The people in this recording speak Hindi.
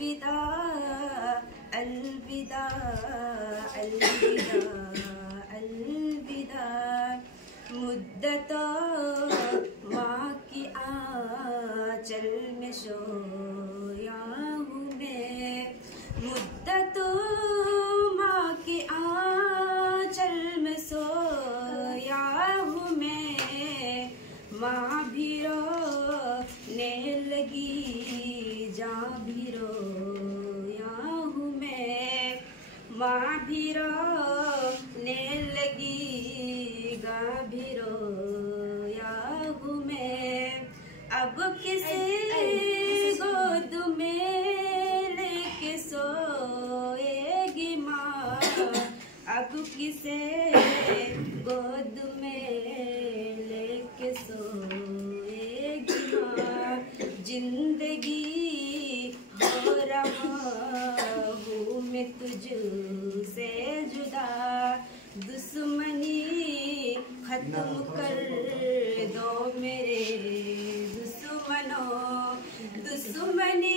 अलविदा अलविदा अलविदा अलविदा। मुद्दतों माँ की आंचल में सोया हूँ मैं, मुद्दतों माँ की आंचल में सोया हूँ मैं। माँ भी रोने लगी, जाँ भी रोया हूँ मैं। माँ भी रोने लगी, गाँ भी रोया हूँ मैं। अब किसे गोद में लेके सोएगी माँ, अब किसे गोद में लेके सोएगी माँ। जिंदगी हो रहा हूँ मैं तुझसे जुदा, दुश्मनी खत्म कर दो मेरे दुश्मनों, दुश्मनी